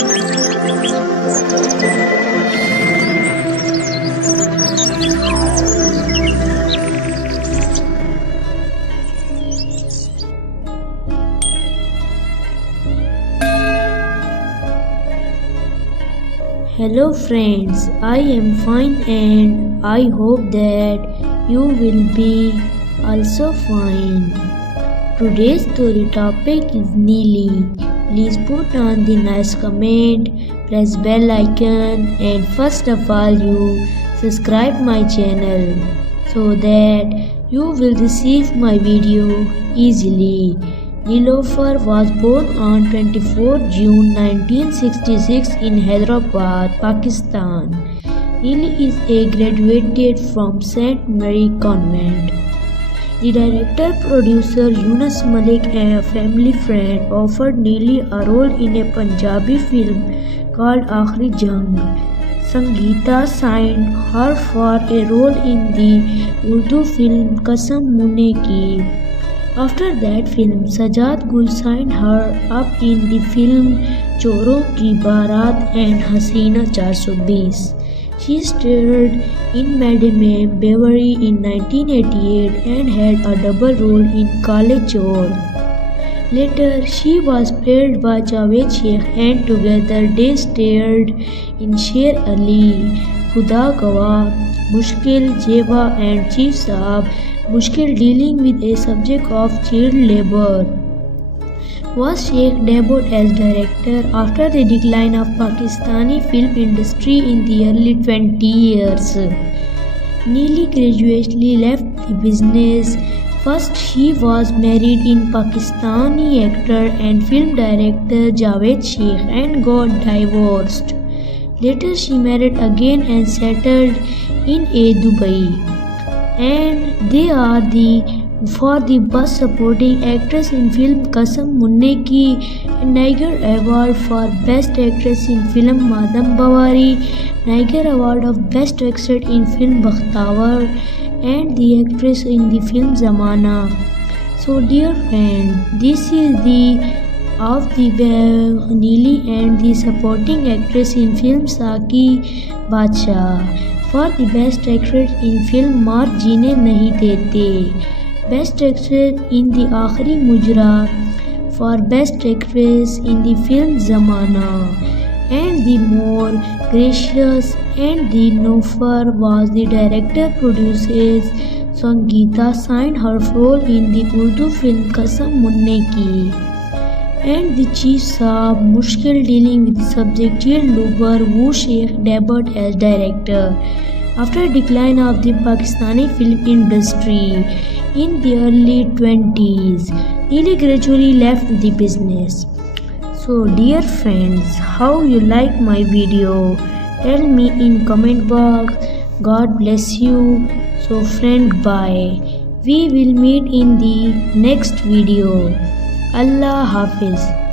Hello friends, I am fine and I hope that you will be also fine. Today's story topic is Neeli. Please put on the nice comment, press bell icon and first of all you subscribe my channel so that you will receive my video easily. Nilofer was born on 24 June 1966 in Hyderabad, Pakistan. Neeli is a graduated from St. Mary Convent. The director-producer Yunus Malik, a family friend, offered Neeli a role in a Punjabi film called Aakhri Jang. Sangeeta signed her for a role in the Urdu film Kasam Munne Ki. After that film, Sajad Gul signed her up in the film Choron Ki Baraat and Hasina 420. She starred in Madame Bovary in 1988 and had a double role in Kale Chor. Later, she was paired by Javed Sheikh and together they starred in Sher Ali, Khuda Gawah, Mushkil, Jeva and Chief Saab Mushkil, dealing with a subject of child labor. Was Sheikh debuted as director after the decline of Pakistani film industry in the early 20 years. Neeli gradually left the business. First, she was married in Pakistani actor and film director Javed Sheikh and got divorced. Later, she married again and settled in Dubai. And they are for the best supporting actress in film Kasam Munne Ki, Niger Award for Best Actress in film Madame Bovary, Niger Award of Best Actress in film Bakhtawar, and the actress in the film Zamana. So dear friend, this is of the Neeli and the supporting actress in film Saki Badshah. For the best actress in film Maar Jeene Nahi Dete, best actress in the Aakhri Mujra, for best actress in the film Zamana, and the more gracious and the Nilofer was the director producer. Sangeeta signed her role in the Urdu film Kasam Munne Ki, and the Chief Saab Mushkil, dealing with the subject child labor, who Sheikh debuted as director. After decline of the Pakistani film industry in the early 20s, Neeli gradually left the business. So dear friends, how you like my video? Tell me in comment box. God bless you. So friend, bye. We will meet in the next video. Allah Hafiz.